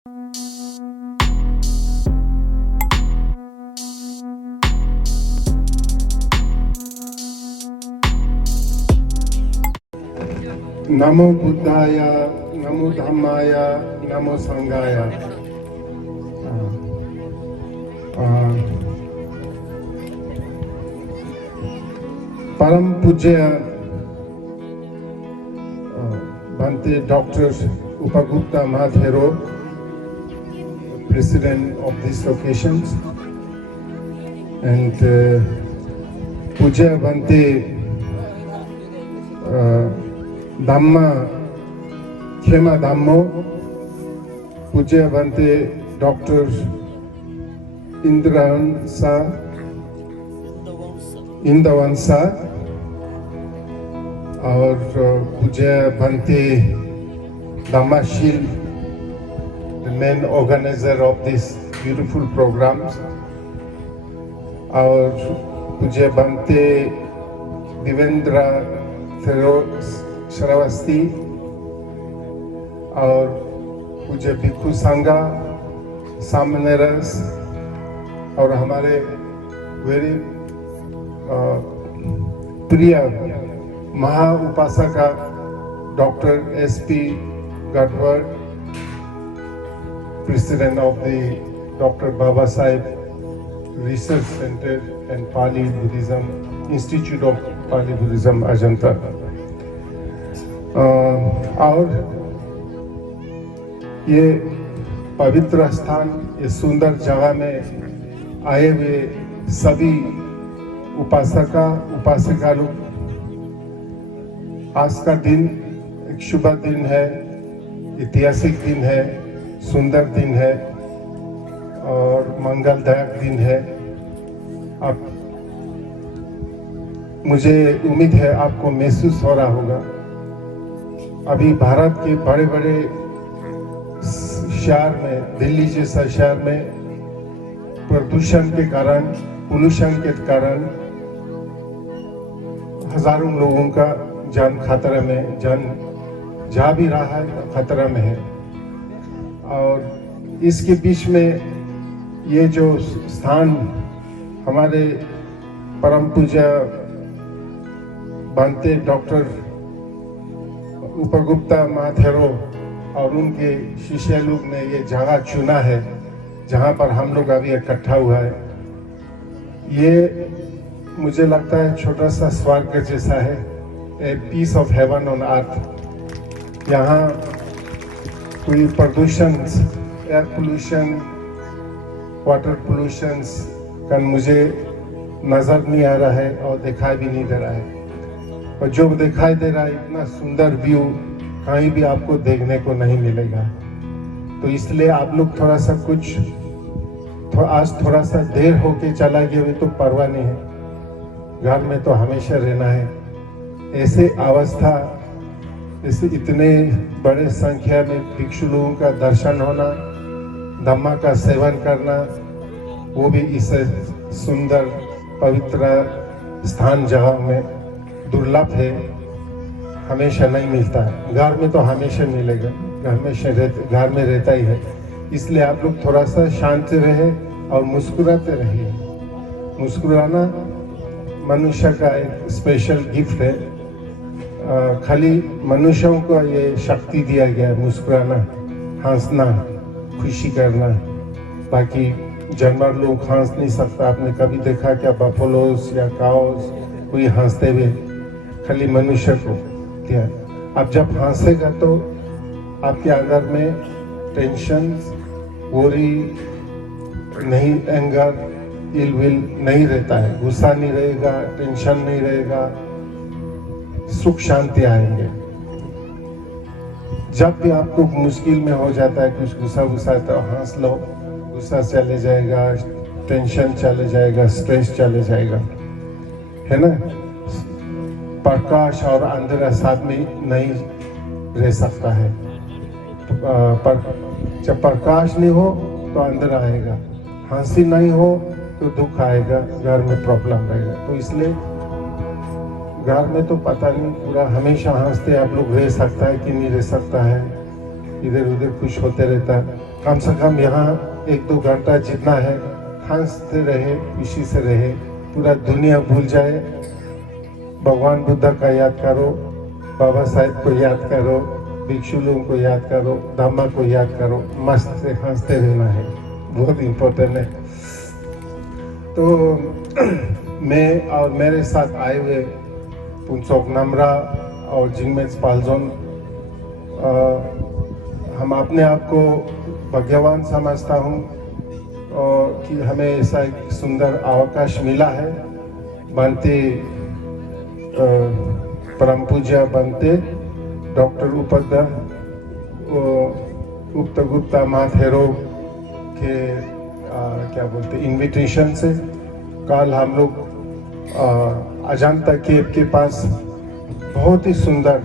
नमो बुद्धाय, नमो धम्माय, नमो संघाय। परम पूज्य Bhante Dr. Upagupta Mahathero, President of this occasion, and Puja Bhante Dhamma Khema Dhammo, Puja Bhante Dr. Indavansa, और पूज्य Bhante Dhammashil, the main organizer of this beautiful programs, और पूज्य Bhante Divendra Shravasti, और पूज्य भिक्षु संघा सामनेरस, और हमारे वेरी प्रिय महा उपासका doctor SP Gadwar, President of the Dr. Baba Sahib Research Center and Pali Buddhism Institute of Pali Buddhism Ajanta, और ये पवित्र स्थान, ये सुंदर जगह में आए हुए सभी उपासिका लोग, आज का दिन एक शुभ दिन है, ऐतिहासिक दिन है, सुंदर दिन है और मंगलदायक दिन है। अब मुझे उम्मीद है आपको महसूस हो रहा होगा, अभी भारत के बड़े बड़े शहर में, दिल्ली जैसा शहर में प्रदूषण के कारण, पोल्यूशन के कारण हजारों लोगों का जान खतरा में, जान जा भी रहा है, खतरा में है। और इसके बीच में ये जो स्थान हमारे परम पूज्य Bhante डॉक्टर उपगुप्ता महाथेरो और उनके शिष्य लोग ने ये जगह चुना है जहाँ पर हम लोग अभी इकट्ठा हुआ है। ये मुझे लगता है छोटा सा स्वर्ग जैसा है, a piece of heaven on earth. यहाँ कोई प्रदूषण, एयर पोल्यूशन, वाटर पोल्यूशन का मुझे नजर नहीं आ रहा है और दिखाई भी नहीं दे रहा है। और जो दिखाई दे रहा है, इतना सुंदर व्यू कहीं भी आपको देखने को नहीं मिलेगा। तो इसलिए आप लोग थोड़ा सा आज थोड़ा सा देर होके चला गया भी तो परवाह नहीं है, घर में तो हमेशा रहना है। ऐसे अवस्था, ऐसे इतने बड़े संख्या में भिक्षु लोगों का दर्शन होना, धम्मा का सेवन करना, वो भी इस सुंदर पवित्र स्थान जगह में दुर्लभ है, हमेशा नहीं मिलता है। घर में तो हमेशा मिलेगा, घर में रहता ही है। इसलिए आप लोग थोड़ा सा शांत रहे और मुस्कुराते रहिए। मुस्कुराना मनुष्य का एक स्पेशल गिफ्ट है। खाली मनुष्यों को ये शक्ति दिया गया है, मुस्कुराना, हंसना, खुशी करना। बाकी जानवर लोग हंस नहीं सकता। आपने कभी देखा क्या बफलोस या काउस कोई हंसते हुए? खाली मनुष्य को दिया। अब जब हंसेगा तो आपके अंदर में टेंशन, वरी नहीं, एंगर, इल विल नहीं रहता है, गुस्सा नहीं रहेगा, टेंशन नहीं रहेगा, सुख शांति आएंगे। जब भी आपको मुश्किल में हो जाता है, कुछ गुस्सा तो हंस लो, गुस्सा चले जाएगा, टेंशन चले जाएगा, स्ट्रेस चले जाएगा, है ना। प्रकाश और अंधेरा साथ में नहीं रह सकता है। पर जब प्रकाश नहीं हो तो अंधेरा आएगा, हंसी नहीं हो तो दुख आएगा, घर में प्रॉब्लम रहेगा। तो इसलिए घर में तो पता नहीं पूरा हमेशा हंसते आप लोग रह सकता है कि नहीं रह सकता है, इधर उधर कुछ होते रहता है। कम से कम यहाँ 1-2 घंटा जितना है हंसते रहे, खुशी से रहे, पूरा दुनिया भूल जाए। भगवान बुद्ध का याद करो, बाबा साहेब को याद करो, भिक्षु लोगों को याद करो, धम्मा को याद करो, मस्त से हंसते रहना है, बहुत इम्पोर्टेंट है। तो मैं और मेरे साथ आए हुए पुंसोक नमरा और जिंगमेज पालजोन, हम अपने आप को भाग्यवान समझता हूँ और कि हमें ऐसा एक सुंदर अवकाश मिला है। बनते परम पूज्य बनते डॉक्टर उपाध्याय गुप्ता माथेरो के क्या बोलते इनविटेशन से कल हम लोग अजंता केव के पास बहुत ही सुंदर,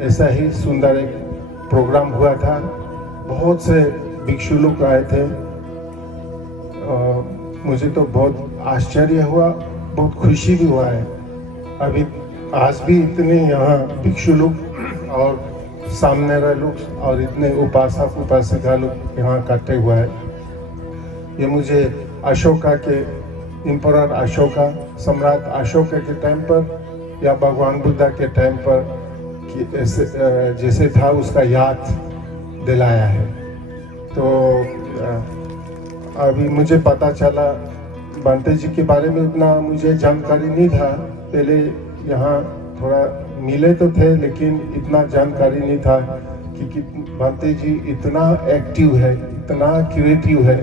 ऐसा ही सुंदर एक प्रोग्राम हुआ था। बहुत से भिक्षु लोग आए थे। मुझे तो बहुत आश्चर्य हुआ, बहुत खुशी भी हुआ है। अभी आज भी इतने यहाँ भिक्षु लोग और सामने रहे लोग और इतने उपासक उपासिका लोग यहाँ इकट्ठे हुआ है। ये मुझे अशोका के इम्परर अशोका, सम्राट अशोका के टाइम पर या भगवान बुद्ध के टाइम पर जैसे था उसका याद दिलाया है। तो अभी मुझे पता चला, बनते जी के बारे में उतना मुझे जानकारी नहीं था। पहले यहाँ थोड़ा मिले तो थे लेकिन इतना जानकारी नहीं था कि बनते जी इतना एक्टिव है, इतना क्रिएटिव है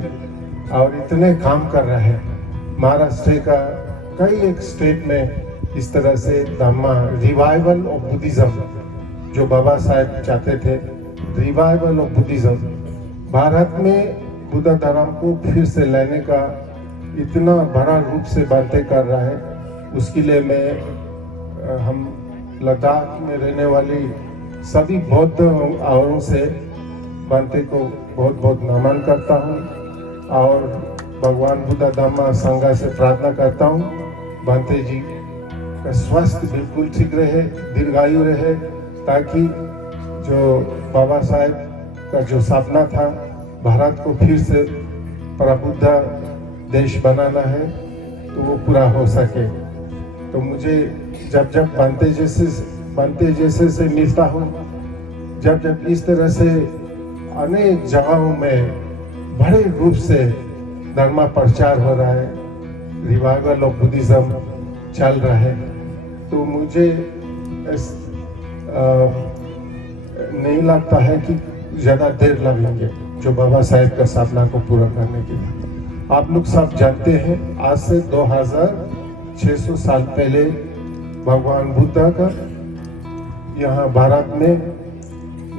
और इतने काम कर रहे हैं। महाराष्ट्र का कई एक स्टेट में इस तरह से धम्मा रिवाइवल ऑफ बुद्धिज्म जो बाबा साहेब चाहते थे, रिवाइवल ऑफ बुद्धिज्म भारत में बुद्ध धर्म को फिर से लाने का इतना बड़ा रूप से बातें कर रहा है। उसके लिए मैं हम लद्दाख में रहने वाली सभी बौद्ध आवों से बातें को बहुत बहुत नमन करता हूँ और भगवान बुद्ध धम्मा संघ से प्रार्थना करता हूँ बांते जी का स्वास्थ्य बिल्कुल ठीक रहे, दीर्घायु रहे, ताकि जो बाबा साहेब का जो सपना था भारत को फिर से प्रबुद्ध देश बनाना है तो वो पूरा हो सके। तो मुझे जब जब बनते जैसे से मिलता हूँ, जब इस तरह से अनेक जगहों में बड़े रूप से धर्म प्रचार हो रहा है, रिवाइवल ऑफ बुद्धिज्म चल रहा है, तो मुझे नहीं लगता है कि ज़्यादा देर लगेंगे जो बाबा साहेब का सपना को पूरा करने के लिए। आप लोग सब जानते हैं आज से 2600 साल पहले भगवान बुद्ध का यहाँ भारत में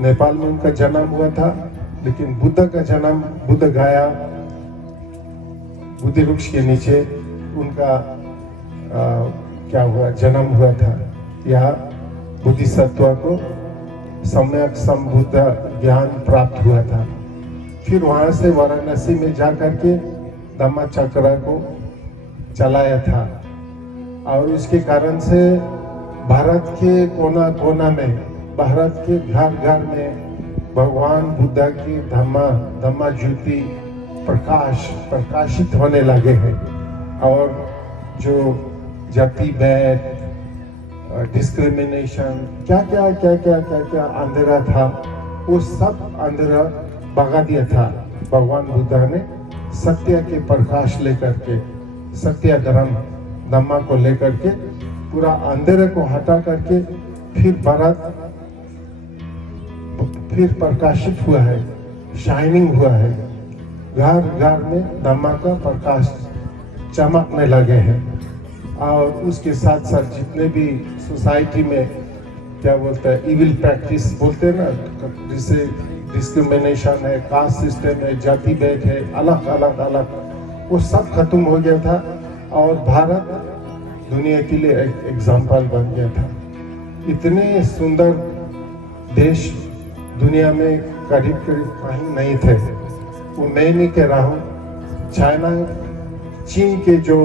नेपाल में उनका जन्म हुआ था, लेकिन बुद्ध का जन्म बुद्ध गया बुद्धि वृक्ष के नीचे उनका क्या हुआ जन्म हुआ था। यह बुद्धिसत्व को सम्यक संबुद्ध ज्ञान प्राप्त हुआ था। फिर वहां से वाराणसी में जाकर के धम्म चक्र को चलाया था और उसके कारण से भारत के कोना कोना में, भारत के घर घर में भगवान बुद्ध की धम्मा ज्योति प्रकाशित होने लगे हैं और जो जाति भेद, डिस्क्रिमिनेशन, क्या अंधेरा था, वो सब अंधेरा भगा दिया था। भगवान बुद्ध ने सत्य के प्रकाश लेकर के, सत्य धम्मा को लेकर के पूरा अंधेरे को हटा करके फिर भारत फिर प्रकाशित हुआ है, शाइनिंग हुआ है। घर घर में धम्मा का प्रकाश चमकने लगे हैं और उसके साथ साथ जितने भी सोसाइटी में क्या बोलते हैं इविल प्रैक्टिस बोलते हैं ना, जिससे डिस्क्रिमिनेशन है, कास्ट सिस्टम है, जाति भेद है, अलग अलग वो सब खत्म हो गया था और भारत दुनिया के लिए एक एग्जाम्पल बन गया था। इतने सुंदर देश दुनिया में करीब कहीं नहीं थे। वो मैं नहीं कह रहा हूँ, चाइना चीन के जो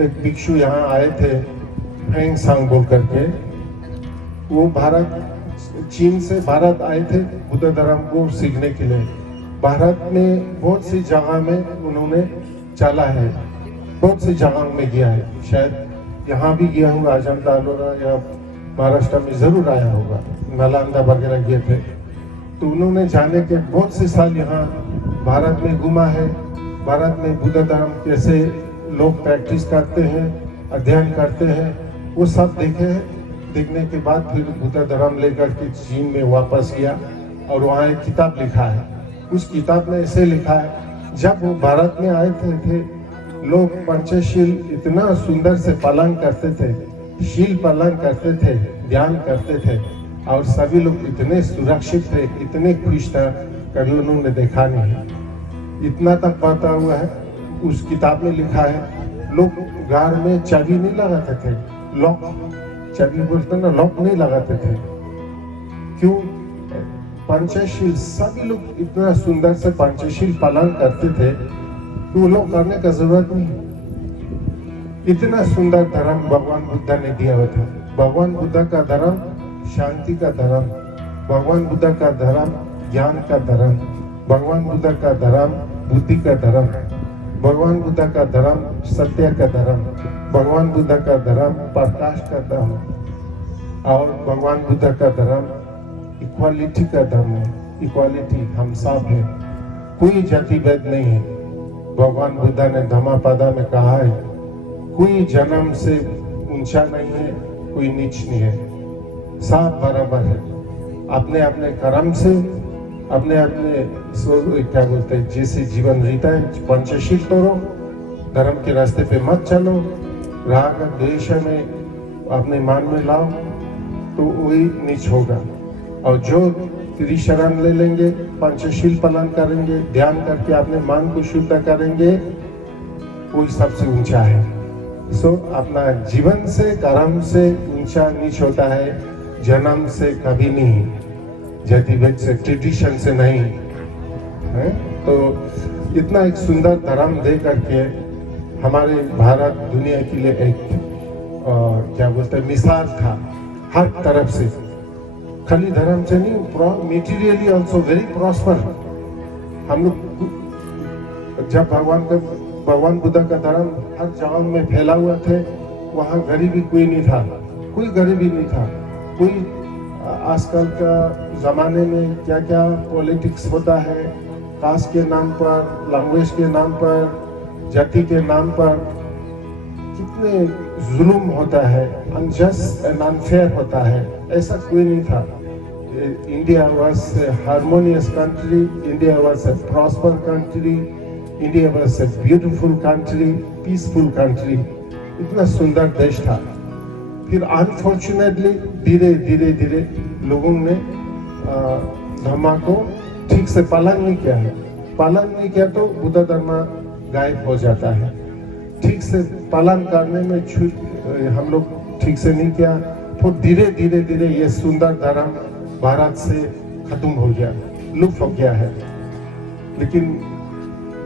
एक भिक्षु यहाँ आए थे फेंग सांग बोल करके, वो चीन से भारत आए थे बुद्ध धर्म को सीखने के लिए। भारत में बहुत सी जगह में उन्होंने चला है, बहुत सी जगह में गया है। शायद यहाँ भी गया होगा, अजंता एलोरा या महाराष्ट्र में जरूर आया होगा, नालंदा वगैरह गए थे। तो उन्होंने जाने के बहुत से साल यहाँ भारत में घूमा है। भारत में बुद्ध धर्म कैसे लोग प्रैक्टिस करते हैं, अध्ययन करते हैं, वो सब देखे हैं। देखने के बाद फिर बुद्ध धर्म लेकर के चीन में वापस गया और वहाँ एक किताब लिखा है। उस किताब में ऐसे लिखा है, जब वो भारत में आए थे लोग पंचशील इतना सुंदर से पालन करते थे, शील पालन करते थे, ध्यान करते थे और सभी लोग इतने सुरक्षित थे, इतने खुश था, कभी उन्होंने देखा नहीं। इतना तक पता हुआ है, उस किताब में लिखा है, लोग घर में चाबी नहीं लगाते थे, लॉक, चाबी बोलते ना, लॉक नहीं लगाते थे। क्यों? पंचशील, सभी लोग इतना सुंदर से पंचशील पालन करते थे कि वो लोग करने का जरूरत नहीं। इतना सुंदर धर्म भगवान बुद्ध ने दिया हुआ था। भगवान बुद्ध का धर्म शांति का धर्म, भगवान बुद्ध का धर्म ज्ञान का धर्म, भगवान बुद्ध का धर्म बुद्धि का धर्म, भगवान बुद्ध का धर्म सत्य का धर्म, भगवान बुद्ध का धर्म प्रकाश का धर्म और भगवान बुद्ध का धर्म इक्वालिटी का धर्म है। इक्वालिटी, हम सब है, कोई जाति भेद नहीं है। भगवान बुद्ध ने धम्मपद में कहा है, कोई जन्म से ऊंचा नहीं है, कोई नीच नहीं है, सब बराबर है। अपने अपने कर्म से अपने अपने क्या बोलते हैं, जैसे जीवन जीता है, पंचशील तोड़ो, धर्म के रास्ते पे मत चलो, राग द्वेष में अपने मान में लाओ तो वही नीच होगा। और जो त्रिशरण ले लेंगे, पंचशील पालन करेंगे, ध्यान करके अपने मन को शुद्ध करेंगे, वही सबसे ऊंचा है। सो अपना जीवन से कर्म से ऊंचा नीच होता है, जन्म से कभी नहीं, जाति भेद से, ट्रेडिशन से नहीं है। तो इतना एक सुंदर धर्म दे करके हमारे भारत दुनिया के लिए एक क्या बोलते हैं, मिसाल था हर तरफ से। खाली धर्म से नहीं, मेटीरियली ऑल्सो वेरी प्रॉस्पर। हम लोग जब भगवान बुद्ध का धर्म हर जगह में फैला हुआ थे, वहाँ गरीबी कोई नहीं था, कोई गरीबी नहीं था। कोई आजकल का जमाने में क्या क्या पॉलिटिक्स होता है, कास्ट के नाम पर, लैंग्वेज के नाम पर, जाति के नाम पर कितने जुल्म होता है, अनजस्ट एंड अनफेयर होता है, ऐसा कोई नहीं था। India was a harmonious country, India was a prosper country, India was a beautiful country, peaceful country, इतना सुंदर देश था। फिर अनफॉर्चुनेटली धीरे धीरे धीरे लोगों ने धर्म को ठीक से पालन नहीं किया है। पालन नहीं किया तो बुद्ध धर्म गायब हो जाता है। ठीक से पालन करने में हम लोग ठीक से नहीं किया, तो धीरे धीरे धीरे ये सुंदर धर्म भारत से खत्म हो गया, लुप्त हो गया है। लेकिन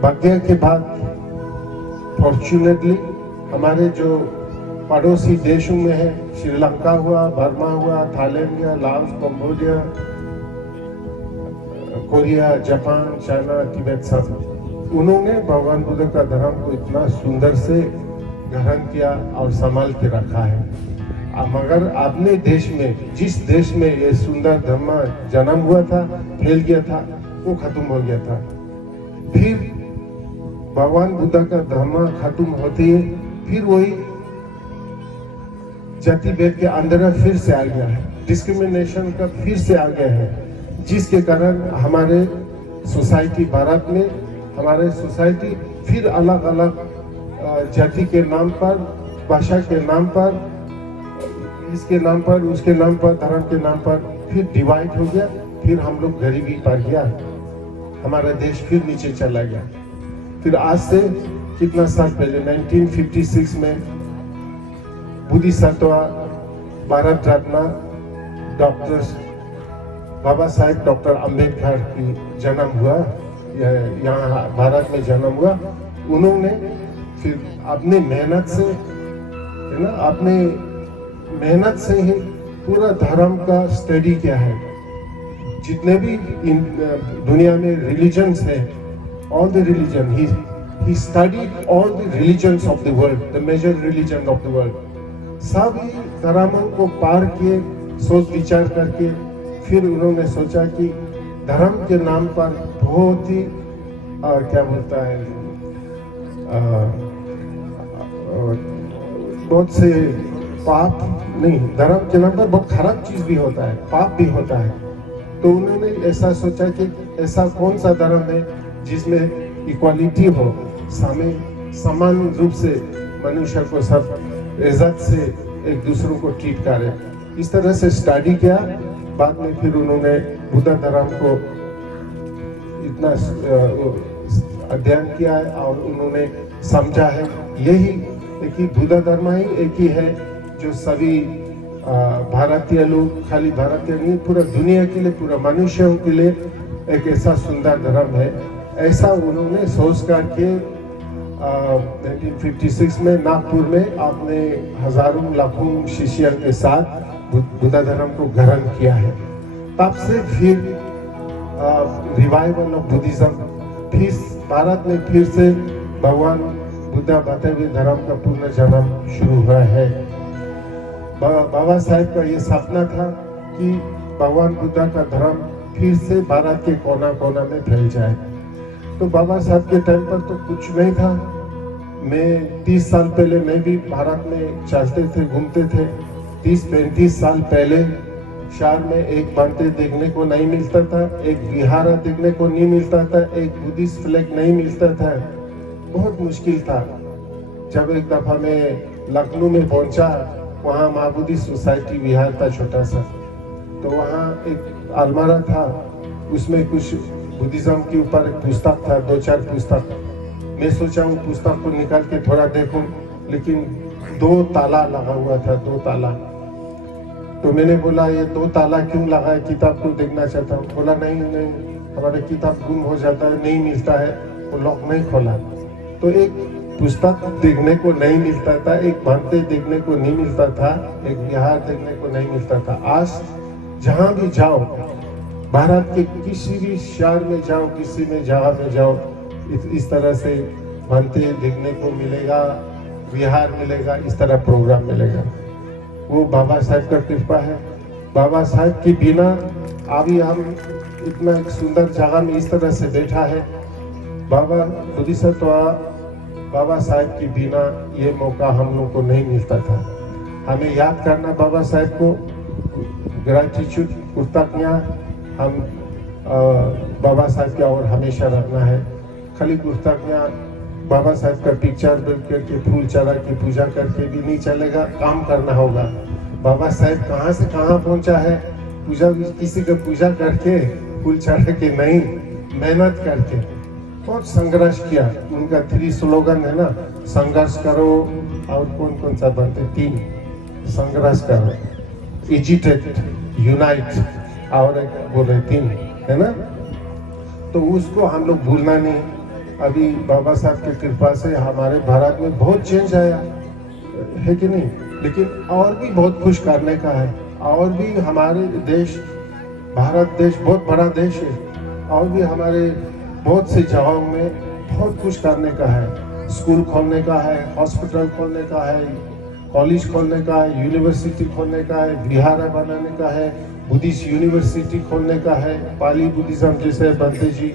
भाग्य के बाद फॉर्चुनेटली हमारे जो पड़ोसी देशों में है, श्रीलंका हुआ, बर्मा हुआ, थाईलैंड हुआ, Laos, Cambodia, Korea, Japan, China, Tibet, सब उन्होंने भगवान बुद्ध का धर्म को इतना सुंदर से ग्रहण किया और संभाल के रखा है। मगर अपने देश में, जिस देश में ये सुंदर धर्म जन्म हुआ था, फैल गया था, वो खत्म हो गया था। फिर भगवान बुद्ध का धर्म खत्म होती है, फिर वही जाति भेद के अंदर फिर से आ गया है, डिस्क्रिमिनेशन का फिर से आ गया है, जिसके कारण हमारे सोसाइटी, भारत में हमारे सोसाइटी फिर अलग अलग जाति के नाम पर, भाषा के नाम पर, इसके नाम पर, उसके नाम पर, धर्म के नाम पर फिर डिवाइड हो गया। फिर हम लोग गरीबी पा गया, हमारा देश फिर नीचे चला गया। फिर आज से कितना साल पहले 1956 में बोधिसत्व भारत रत्न डॉक्टर बाबा साहेब डॉक्टर अंबेडकर की जन्म हुआ, यहाँ भारत में जन्म हुआ। उन्होंने फिर अपने मेहनत से, है ना, अपने मेहनत से ही पूरा धर्म का स्टडी किया है। जितने भी दुनिया में रिलीजन्स हैं, all the religion, he studied all the religions of the world, the major religion of the world. सभी धर्मों को पार किए, सोच विचार करके फिर उन्होंने सोचा कि धर्म के नाम पर बहुत ही क्या बोलता है, बहुत से पाप नहीं, धर्म के नाम पर बहुत खराब चीज भी होता है, पाप भी होता है। तो उन्होंने ऐसा सोचा कि ऐसा कौन सा धर्म है जिसमें इक्वालिटी हो, समान रूप से मनुष्य को सब इज्जत से एक दूसरों को ट्रीट करे। इस तरह से स्टडी किया। बाद में फिर उन्होंने बुद्ध धर्म को इतना अध्ययन किया है और उन्होंने समझा है यही एक ही बुद्ध धर्म ही एक ही है जो सभी भारतीय लोग, खाली भारतीय नहीं, पूरा दुनिया के लिए, पूरा मनुष्यों के लिए एक ऐसा सुंदर धर्म है। ऐसा उन्होंने सोच करके 1956 में नागपुर में आपने हजारों लाखों शिष्यों के साथ बुद्ध धर्म को ग्रहण किया है। तब से फिर रिवाइवल ऑफ बुद्धिज्म, फिर भारत में फिर से भगवान बुद्ध बताए हुए धर्म का पुनर्जन्म शुरू हुआ है। बाबा साहेब का ये सपना था कि भगवान बुद्ध का धर्म फिर से भारत के कोना कोना में फैल जाए। तो बाबा साहब के टाइम पर तो कुछ नहीं था। मैं 30 साल पहले मैं भी भारत में चलते थे, घूमते थे। 30-35 साल पहले शहर में एक मंदिर देखने को नहीं मिलता था, एक विहार देखने को नहीं मिलता था, एक बुद्धिस्ट फ्लैग नहीं मिलता था। बहुत मुश्किल था। जब एक दफा मैं लखनऊ में पहुंचा, वहाँ महाबोधि सोसाइटी विहार था छोटा सा, तो वहाँ एक अलमारा था, उसमें कुछ बुद्धिज्म के ऊपर एक पुस्तक था, 2-4 पुस्तक। मैं सोचा हूँ पुस्तक को निकाल के थोड़ा देखूं, लेकिन 2 ताला लगा हुआ था, 2 ताला। तो मैंने बोला ये 2 ताला क्यों लगा है, किताब को देखना चाहता हूँ। बोला नहीं हमारा किताब गुम हो जाता है, नहीं मिलता है, वो लॉक नहीं खोला। तो एक पुस्तक देखने को नहीं मिलता था, एक मंदिर देखने को नहीं मिलता था, एक विहार देखने को नहीं मिलता था। आज जहाँ भी जाओ, भारत के किसी भी शहर में जाओ, किसी में जगह में जाओ, इस तरह से मंदिर देखने को मिलेगा, विहार मिलेगा, इस तरह प्रोग्राम मिलेगा। वो बाबा साहब का कृपा है। बाबा साहब के बिना अभी हम इतना सुंदर जगह में इस तरह से बैठा है। बाबा बोधिसत्व बाबा साहब के बिना ये मौका हम लोग को नहीं मिलता था। हमें याद करना बाबा साहब को, ग्रेटिट्यूड, कृतज्ञता हम बाबा साहब की ओर हमेशा रखना है। खाली कृतज्ञता बाबा साहब का पिक्चर बन करके फूल चढ़ा के पूजा करके भी नहीं चलेगा, काम करना होगा। बाबा साहब कहाँ से कहाँ पहुँचा है, पूजा किसी का पूजा करके फूल चढ़ा के नहीं, मेहनत करके बहुत संघर्ष किया। उनका 3 स्लोगन है ना, संघर्ष करो और कौन कौन सा बनते, 3 संघर्ष करो, एजिटेट, यूनाइट और एक बोले 3 है ना। तो उसको हम लोग भूलना नहीं। अभी बाबा साहब की कृपा से हमारे भारत में बहुत चेंज आया है कि नहीं, लेकिन और भी बहुत कुछ करने का है। और भी हमारे देश, भारत देश बहुत बड़ा देश है, और भी हमारे बहुत से जगहों में बहुत कुछ करने का है। स्कूल खोलने का है, हॉस्पिटल खोलने का है, कॉलेज खोलने का है, यूनिवर्सिटी खोलने का है, विहार बनाने का है, बुद्धिस्ट यूनिवर्सिटी खोलने का है, पाली बुद्धिज्म जैसे बंते जी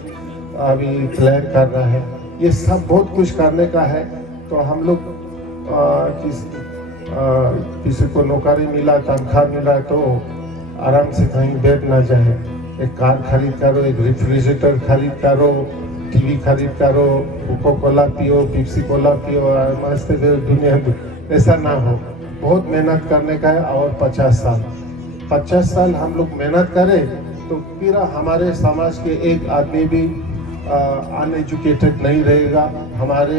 अभी प्लान कर रहा है। ये सब बहुत कुछ करने का है। तो हम लोग किसी को नौकरी मिला, तनख्वाह मिला तो आराम से कहीं बैठ ना जाए। एक कार खरीद करो, एक रेफ्रिजरेटर खरीद करो, टीवी खरीद करो, कोको कोला पियो, पेप्सी कोला पियो, मस्त दुनिया। ऐसा ना हो, बहुत मेहनत करने का है। और 50 साल हम लोग मेहनत करें तो फिर हमारे समाज के एक आदमी भी अनएजुकेटेड नहीं रहेगा, हमारे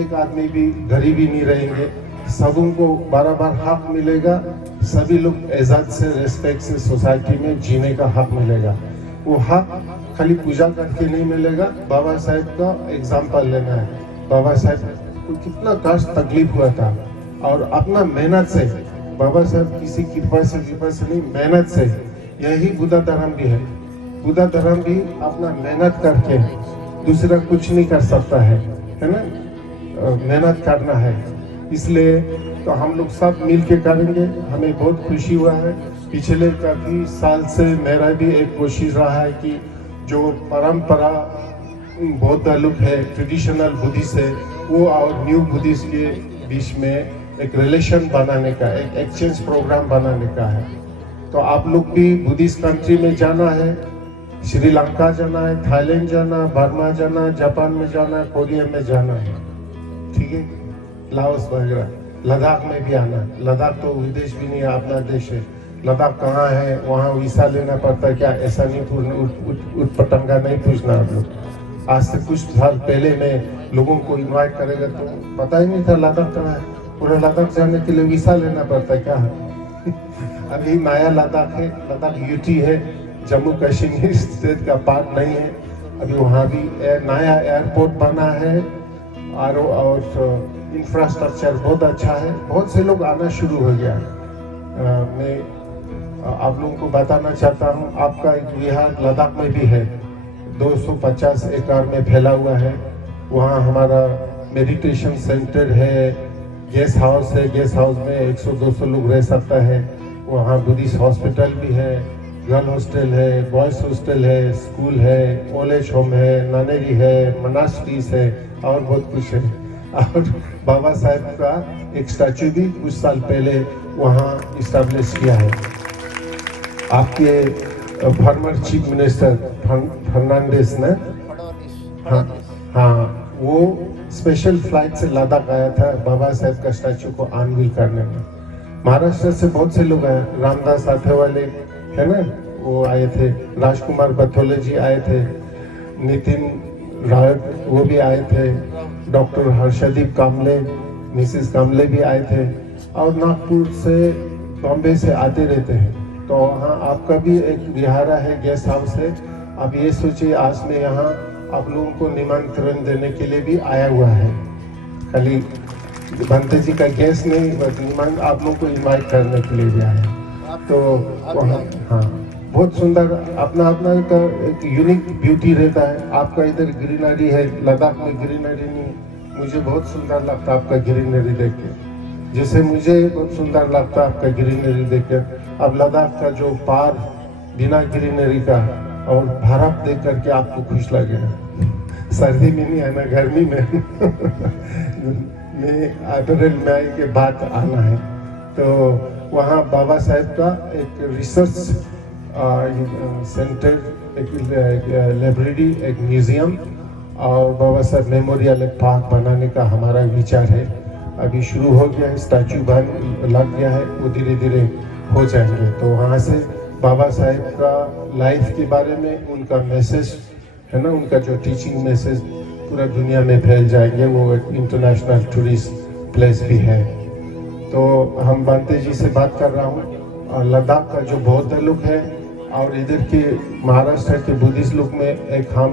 एक आदमी भी गरीबी नहीं रहेंगे, सबों को बराबर हक मिलेगा, सभी लोग इज्जत से, रेस्पेक्ट से सोसाइटी में जीने का हक मिलेगा। वो हक खाली पूजा करके नहीं मिलेगा। बाबा साहब का एग्जाम्पल लेना है। बाबा साहब को कितना कष्ट तकलीफ हुआ था और अपना मेहनत से, बाबा साहब किसी कृपा से नहीं, मेहनत से, यही बुद्ध धर्म भी है। बुद्ध धर्म भी अपना मेहनत करके दूसरा कुछ नहीं कर सकता है ना? मेहनत करना है, इसलिए तो हम लोग सब मिल के करेंगे। हमें बहुत खुशी हुआ है। पिछले काफ़ी साल से मेरा भी एक कोशिश रहा है कि जो परंपरा बौद्ध लोग है, ट्रेडिशनल बुद्धिस्ट है, वो और न्यू बुद्धिस्ट के बीच में एक रिलेशन बनाने का, एक एक्सचेंज प्रोग्राम बनाने का है। तो आप लोग भी बुद्धिस्ट कंट्री में जाना है, श्रीलंका जाना है, थाईलैंड जाना, बर्मा जाना, जापान में जाना, कोरिया में जाना है, ठीक है, लाओस वगैरह, लद्दाख में भी आना। लद्दाख तो विदेश भी नहीं है, अपना देश है। लद्दाख कहाँ है, वहाँ वीसा लेना पड़ता है क्या? ऐसा नहीं पूछना, उटपटांगा नहीं पूछना आप लोग। आज से कुछ साल पहले मैं लोगों को इनवाइट करेगा तो पता ही नहीं था लद्दाख कहाँ है। पूरा लद्दाख जाने के लिए वीसा लेना पड़ता है क्या? अभी नया लद्दाख है, लद्दाख यूटी है, जम्मू कश्मीर स्टेट का पार्ट नहीं है। अभी वहाँ भी नया एयरपोर्ट बना है और इंफ्रास्ट्रक्चर बहुत अच्छा है। बहुत से लोग आना शुरू हो गया। मैं आप लोगों को बताना चाहता हूँ, आपका एक विहार लद्दाख में भी है, 250 एकड़ में फैला हुआ है। वहाँ हमारा मेडिटेशन सेंटर है, गेस्ट हाउस है, गेस्ट हाउस में 100-200 लोग रह सकता है। वहाँ बुद्धिस्ट हॉस्पिटल भी है, गर्ल हॉस्टल है, बॉयज हॉस्टल है, स्कूल है, कॉलेज होम है, ननेरी है, मनास्ट्रीज है और बहुत कुछ है। और बाबा साहेब का एक स्टैचू भी कुछ साल पहले वहाँ इस्टेब्लिश किया है। आपके फॉर्मर चीफ मिनिस्टर फर्नांडिस ने, हाँ, वो स्पेशल फ्लाइट से लद्दाख आया था बाबा साहेब का स्टैचू को अनवील करने में। महाराष्ट्र से बहुत से लोग आए, रामदास आठवले है ना, वो आए थे, राजकुमार बथोले जी आए थे, नितिन रावत वो भी आए थे, डॉक्टर हर्षदीप कामले, मिसेस कामले भी आए थे, और नागपुर से, बॉम्बे से आते रहते हैं। तो वहाँ आपका भी एक विहारा है, गेस्ट हाउस है। आप ये सोचिए, आज मैं यहाँ आप लोगों को निमंत्रण देने के लिए भी आया हुआ है। खाली भंते जी का गेस्ट नहीं, बस आप लोगों को इनवाइट करने के लिए भी आया। तो वहाँ, हाँ, बहुत सुंदर अपना अपना का एक यूनिक ब्यूटी रहता है। आपका इधर ग्रीनरी है, लद्दाख में ग्रीनरी नहीं, मुझे बहुत सुंदर लगता है आपका ग्रीनरी देख के, जैसे मुझे बहुत सुंदर लगता है आपका ग्रीनरी देख के। अब लद्दाख का जो पार बिना ग्रीनरी का और बर्फ देख करके आपको खुश लगेगा। सर्दी में नहीं आना, गर्मी में में अप्रैल मई के बाद आना है। तो वहाँ बाबा साहेब का एक रिसर्च सेंटर, एक लाइब्रेरी, एक म्यूजियम और बाबा साहेब मेमोरियल, एक पार्क बनाने का हमारा विचार है। अभी शुरू हो गया है, स्टैचू बन लग गया है, वो धीरे धीरे हो जाएंगे। तो वहाँ से बाबा साहेब का लाइफ के बारे में, उनका मैसेज है ना, उनका जो टीचिंग मैसेज पूरा दुनिया में फैल जाएंगे। वो एक इंटरनेशनल टूरिस्ट प्लेस भी है। तो हम बांते जी से बात कर रहा हूँ। लद्दाख का जो बौद्ध लोग है और इधर के महाराष्ट्र के बुद्धिस्ट लोग में एक हम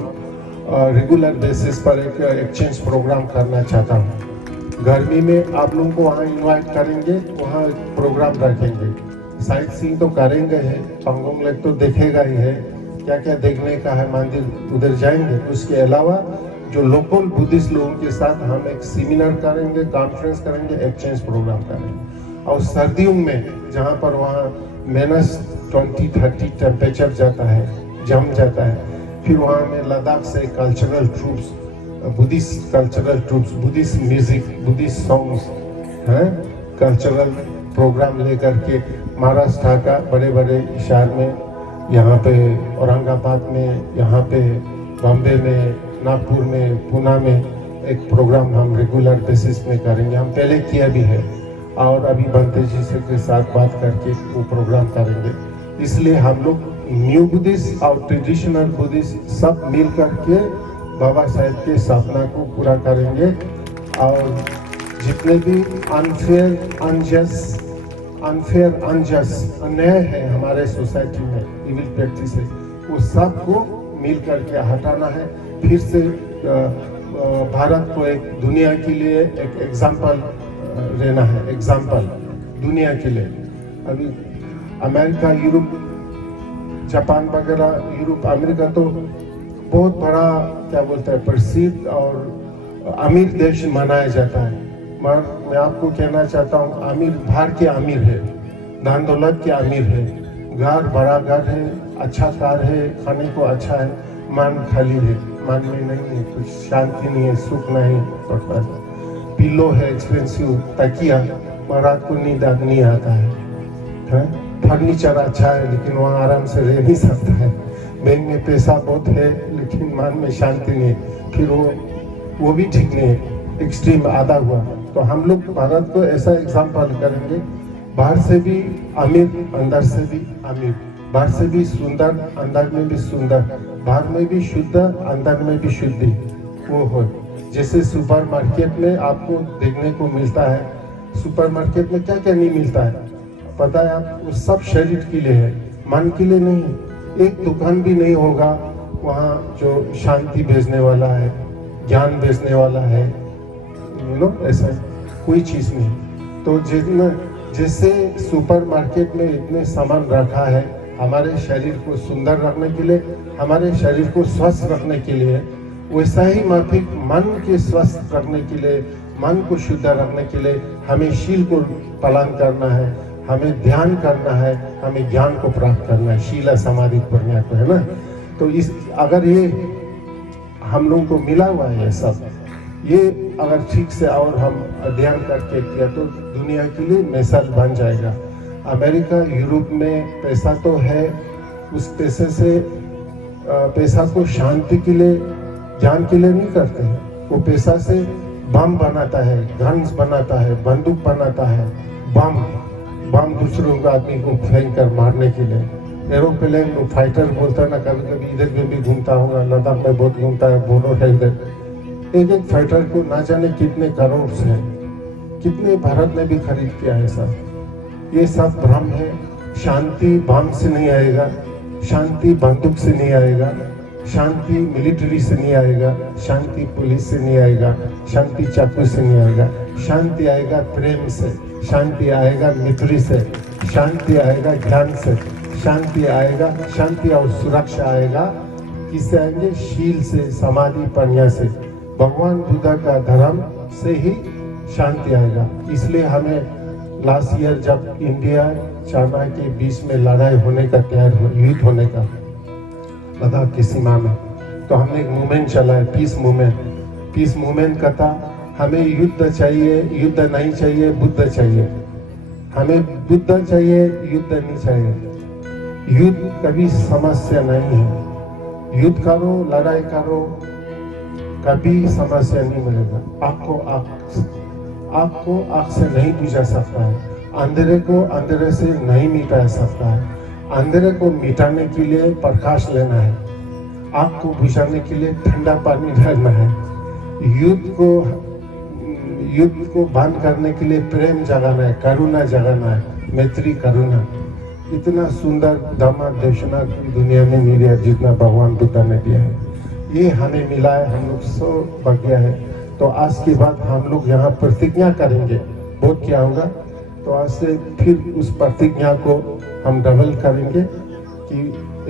रेगुलर बेसिस पर एक एक्सचेंज प्रोग्राम करना चाहता हूँ। गर्मी में आप लोगों को वहाँ इनवाइट करेंगे, वहाँ एक प्रोग्राम रखेंगे। साइट सीइंग तो करेंगे है, पंगोंग लेक तो देखेगा ही है, क्या क्या देखने का है, मंदिर उधर जाएंगे। उसके अलावा जो लोकल बुद्धिस्ट लोगों के साथ हम एक सेमिनार करेंगे, कॉन्फ्रेंस करेंगे, एक्सचेंज प्रोग्राम करेंगे। और सर्दियों में जहाँ पर वहाँ -20-30 टेम्परेचर जाता है, जम जाता है, फिर वहाँ में लद्दाख से cultural troops, Buddhist cultural troops, Buddhist music, Buddhist songs हैं, कल्चरल प्रोग्राम लेकर के महाराष्ट्र का बड़े बड़े शहर में, यहाँ पे औरंगाबाद में, यहाँ पे बॉम्बे में, नागपुर में, पुणे में एक प्रोग्राम हम रेगुलर बेसिस में करेंगे। हम पहले किया भी है और अभी बंते जी से के साथ बात करके वो प्रोग्राम करेंगे। इसलिए हम लोग न्यू बुद्धिस्ट और ट्रेडिशनल बुद्धिस्ट सब मिल करके बाबा साहेब के सपना को पूरा करेंगे। और जितने भी अनफेयर अनजस्ट अन्याय है हमारे सोसाइटी में, इविल प्रैक्टिस है, वो सबको मिल करके हटाना है। फिर से भारत को एक दुनिया के लिए एक एग्जाम्पल रहना है, एग्जाम्पल दुनिया के लिए। अभी अमेरिका, यूरोप जापान वगैरह, यूरोप, अमेरिका तो बहुत बड़ा क्या बोलते हैं प्रसिद्ध और अमीर देश माना जाता है। मगर मैं आपको कहना चाहता हूँ, अमीर बाहर के अमीर है, धन दौलत के अमीर है, घर बड़ा घर है, अच्छा कार है, खाने को अच्छा है, मन खाली है, मन में नहीं है, कुछ शांति नहीं है, सुख नहीं पड़ता है। पिलो है एक्सपेंसिव, तकिया, और रात को नींद नहीं आता है। फर्नीचर अच्छा है लेकिन वहाँ आराम से रह नहीं सकता है। बैंक में पैसा बहुत है लेकिन मन में शांति नहीं, फिर वो भी ठीक नहीं है, एक्सट्रीम आधा हुआ। तो हम लोग भारत को ऐसा एग्जाम्पल करेंगे, बाहर से भी अमीर, अंदर से भी अमीर, बाहर से भी सुंदर, अंदर में भी सुंदर, बाहर में भी शुद्ध, अंदर में भी शुद्धि वो हो। जैसे सुपर मार्केट में आपको देखने को मिलता है, सुपर मार्केट में क्या क्या नहीं मिलता है पता है आप? वो सब शरीर के लिए है, मन के लिए नहीं। एक दुकान भी नहीं होगा वहाँ जो शांति बेचने वाला है, ज्ञान बेचने वाला है, ऐसा कोई चीज़ नहीं। तो जैसे सुपर मार्केट में इतने सामान रखा है हमारे शरीर को सुंदर रखने के लिए, हमारे शरीर को स्वस्थ रखने के लिए, वैसा ही माफिक मन के स्वस्थ रखने के लिए, मन को शुद्ध रखने के लिए हमें शील को पालन करना है, हमें ध्यान करना है, हमें ज्ञान को प्राप्त करना है, शीला समाधि प्रज्ञा को, है ना। तो इस अगर ये हम लोगों को मिला हुआ है, ये सब ये अगर ठीक से और हम अध्ययन करके किया तो दुनिया के लिए मिसाल बन जाएगा। अमेरिका, यूरोप में पैसा तो है, उस पैसे से पैसा को शांति के लिए, ज्ञान के लिए नहीं करते हैं। वो पैसा से बम बनाता है, गन्स बनाता है, बंदूक बनाता है, बम दूसरों को आदमी को फेंक कर मारने के लिए। एरोप्लेन फाइटर बोलता है ना, कभी कभी इधर में भी घूमता होगा, लद्दाख में बहुत घूमता है, बोलो है इधर। एक फाइटर को ना जाने कितने करोड़ से, कितने भारत ने भी खरीद किया है सब। ये सब भ्रम है। शांति बम से नहीं आएगा, शांति बंदूक से नहीं आएगा, शांति मिलिट्री से नहीं आएगा, शांति पुलिस से नहीं आएगा, शांति चाकू से नहीं आएगा। शांति आएगा प्रेम से, शांति आएगा मित्र से, शांति आएगा ज्ञान से, शांति आएगा, शांति और सुरक्षा आएगा किससे आएंगे? शील से, समाधि प्रज्ञा से, भगवान बुद्ध का धर्म से ही शांति आएगा। इसलिए हमें लास्ट ईयर जब इंडिया चाइना के बीच में लड़ाई होने का तैयार हो, युद्ध होने का लद्दाख की सीमा में, तो हमने एक मूवमेंट चला है, पीस मूवमेंट का था। हमें युद्ध चाहिए, युद्ध नहीं चाहिए, बुद्ध चाहिए। हमें बुद्ध चाहिए, युद्ध नहीं चाहिए। युद्ध कभी समस्या नहीं है। युद्ध करो, लड़ाई करो, कभी समस्या नहीं मिलेगा। आपको आग से नहीं बुझा सकता है, अंधेरे को अंधेरे से नहीं मिटा सकता है। अंधेरे को मिटाने के लिए प्रकाश लेना है, आग को बुझाने के लिए ठंडा पानी डालना है। युद्ध को बंद करने के लिए प्रेम जगाना है, करुणा जगाना है, मैत्री करुणा। इतना सुंदर दामाद दक्षिणा दुनिया में नहीं दिया जितना भगवान बुद्ध ने दिया है। ये हमें मिला है, हम लोग सब भाग्य है। तो आज के बाद हम लोग यहाँ प्रतिज्ञा करेंगे, बहुत क्या होगा, तो आज से फिर उस प्रतिज्ञा को हम डबल करेंगे कि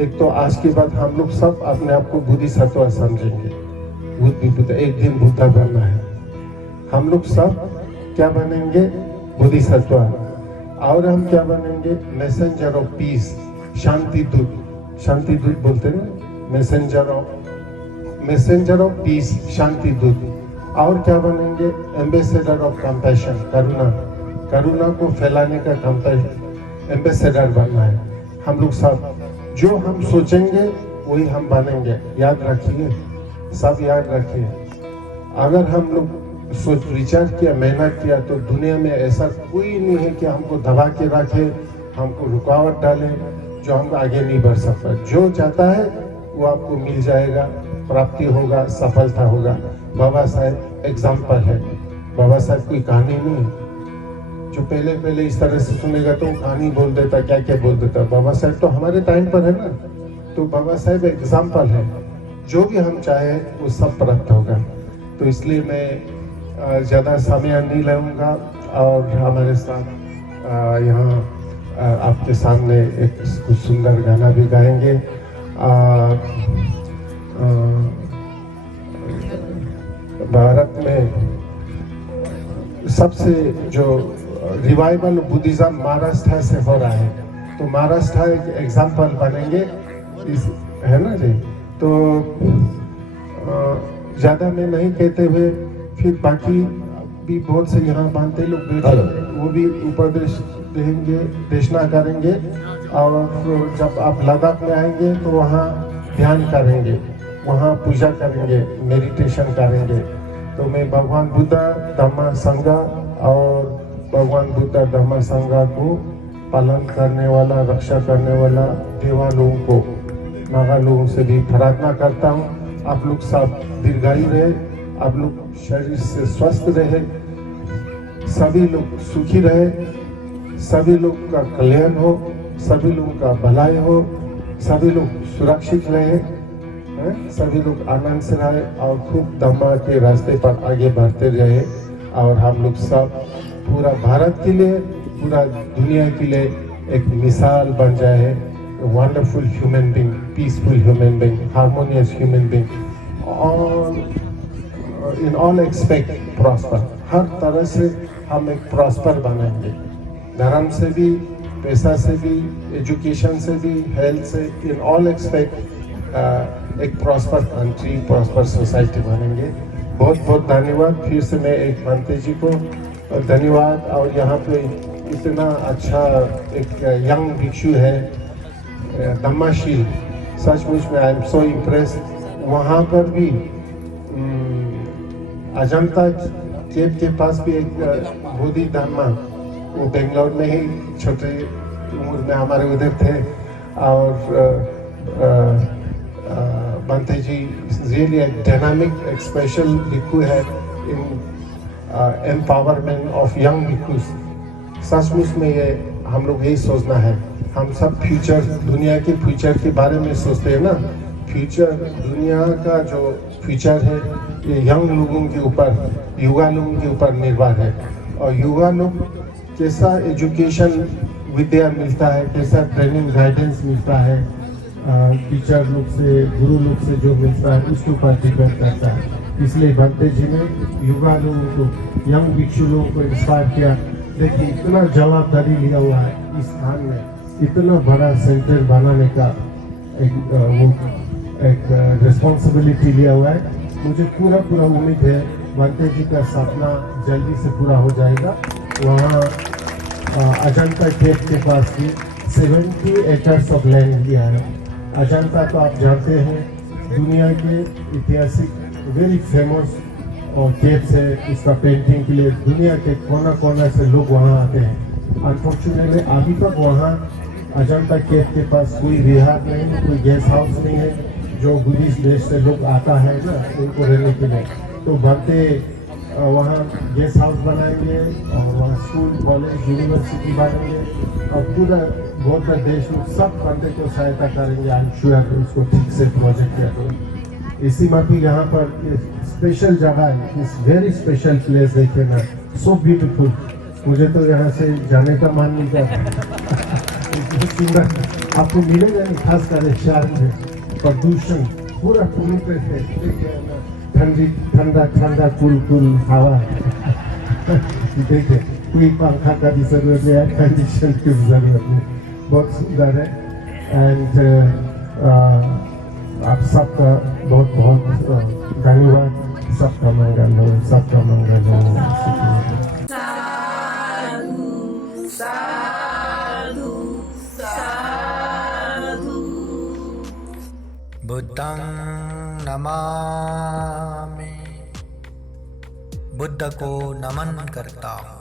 एक तो आज के बाद हम लोग सब अपने आप को बोधिसत्व समझेंगे। बुद्ध, एक दिन बुद्ध बनना है। हम लोग सब क्या बनेंगे? बोधिसत्व। और हम क्या बनेंगे? मैसेंजर ऑफ पीस, शांति दूत बोलते हैं, मैसेंजर ऑफ पीस, शांति दूत। और क्या बनेंगे? एम्बेसडर ऑफ कंपैशन, करुणा को फैलाने का एम्बेसडर बनना है। हम लोग सब जो हम सोचेंगे वही हम बनेंगे। याद रखिए, सब याद रखिए। अगर हम लोग सोच विचार किया, मेहनत किया, तो दुनिया में ऐसा कोई नहीं है कि हमको दबा के रखे, हमको रुकावट डाले, जो हम आगे नहीं बढ़ सकता। जो चाहता है वो आपको मिल जाएगा, प्राप्ति होगा, सफलता होगा। बाबा साहेब एग्जाम्पल है। बाबा साहेब कोई कहानी नहीं है। जो पहले इस तरह से सुनेगा तो कहानी बोल देता, क्या क्या बोल देता। बाबा साहेब तो हमारे टाइम पर है ना, तो बाबा साहेब एग्जाम्पल है। जो भी हम चाहे वो सब प्राप्त होगा। तो इसलिए मैं ज़्यादा समय नहीं लूँगा और हमारे साथ यहाँ आपके सामने एक सुंदर गाना भी गाएंगे। भारत में सबसे जो रिवाइवल बुद्धिज्म महाराष्ट्र से हो रहा है, तो महाराष्ट्र एक एग्जाम्पल बनेंगे इस, है ना जी। तो ज़्यादा में नहीं कहते हुए, फिर बाकी भी बहुत से यहाँ बांधते लोग बैठे, वो भी उपदेश देंगे, देशना करेंगे। और जब आप लद्दाख में आएंगे तो वहाँ ध्यान करेंगे, वहाँ पूजा करेंगे, मेडिटेशन करेंगे। तो मैं भगवान बुद्ध धम्मा संघ और भगवान बुद्ध धम्मा संघ को पालन करने वाला, रक्षा करने वाला देवा लोगों को, नागा लोगों से भी प्रार्थना करता हूँ। आप लोग सब दीर्घायु रहे, आप लोग शरीर से स्वस्थ रहे, सभी लोग सुखी रहे, सभी लोग का कल्याण हो, सभी लोगों का भलाई हो, सभी लोग सुरक्षित रहे, सभी लोग आनंद से रहे और खूब धम्मा के रास्ते पर आगे बढ़ते रहे। और हम लोग सब पूरा भारत के लिए, पूरा दुनिया के लिए एक मिसाल बन जाए। Wonderful human being, peaceful human being, harmonious human being, in all expect prosper. हर तरह से हम एक प्रॉस्पर बनेंगे, धर्म से भी, पैसा से भी, एजुकेशन से भी, हेल्थ से, इन ऑल एक्सपेक्ट एक प्रॉस्पर कंट्री, प्रॉस्पर सोसाइटी बनेंगे। बहुत बहुत धन्यवाद फिर से मैं एक भंते जी को धन्यवाद। और यहाँ पे इतना अच्छा एक यंग भिक्षु है, धम्माशील, सचमुच में आई एम सो इम्प्रेस्ड। वहाँ पर भी अजंता केव के पास भी एक बोधि धम्मा, वो बेंगलोर में ही छोटे उम्र में हमारे उधर थे। और Bhante ji is really a dynamic, a special bhikkhu है in empowerment of young bhikkhus। सचमुच में ये हम लोग यही सोचना है, हम सब फ्यूचर, दुनिया के फ्यूचर के बारे में सोचते हैं ना। फ्यूचर, दुनिया का जो फ्यूचर है ये यंग लोगों के ऊपर, युवा लोगों के ऊपर निर्भर है। और युवा लोग कैसा एजुकेशन विद्या मिलता है, कैसा ट्रेनिंग गाइडेंस मिलता है, टीचर लोग से, गुरु लोग से जो मिलता है, उसके ऊपर डिपेंड करता है। इसलिए भंते जी ने युवा लोगों को, यंग भिक्षु लोगों को इंस्पायर किया। देखिए इतना जवाबदारी लिया हुआ है इस स्थान में, इतना बड़ा सेंटर बनाने का एक रिस्पॉन्सिबिलिटी लिया हुआ है। मुझे पूरा उम्मीद है भंते जी का सपना जल्दी से पूरा हो जाएगा। वहाँ अजंता केव के पास भी 70 एकर्स ऑफ लैंड लिया है। अजंता तो आप जानते हैं दुनिया के ऐतिहासिक वेरी फेमस और केव से, इसका पेंटिंग के लिए दुनिया के कोना कोना से लोग वहाँ आते हैं। अनफॉर्चुनेटली अभी तक वहाँ अजंता केव के पास कोई रिहार नहीं, कोई गेस्ट हाउस नहीं है जो बुद्धिस्ट देश से लोग आता है ना उनको रहने के लिए। तो भंते वहाँ गेस्ट हाउस बनाएंगे और वहाँ स्कूल, कॉलेज, यूनिवर्सिटी बनाएंगे और पूरा बौद्ध देश में सब भंते को सहायता करेंगे। आई एम श्योर उसको ठीक से प्रोजेक्ट किया तो इसी में भी यहाँ पर स्पेशल जगह है, इस वेरी स्पेशल प्लेस देखिए ना, सो ब्यूटीफुल। मुझे तो यहाँ से जाने का मन नहीं करता। सुंदर आपको मिलेगा नहीं, खास कर शहर में प्रदूषण पूरा पोल्यूटेड है, ठंडा कुल हवा देखिए, कोई पंखा का भी जरूरत नहीं है, कंडीशन की जरूरत नहीं, बहुत सुंदर है। एंड आप सबका बहुत बहुत धन्यवाद। सबका मंगल हो, सबका मंगल हो। साधु साधु साधु। बुद्धं नमामि, बुद्ध को नमन करता हूँ।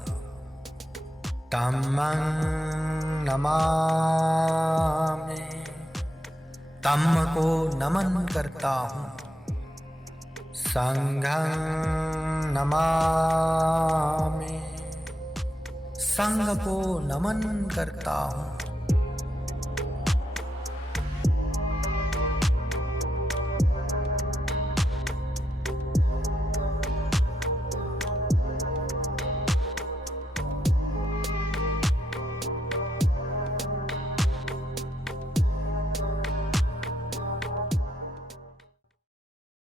धम्मं नमामि, धम्म को नमन करता हूँ। संघं नमामि, संघ को नमन करता हूँ।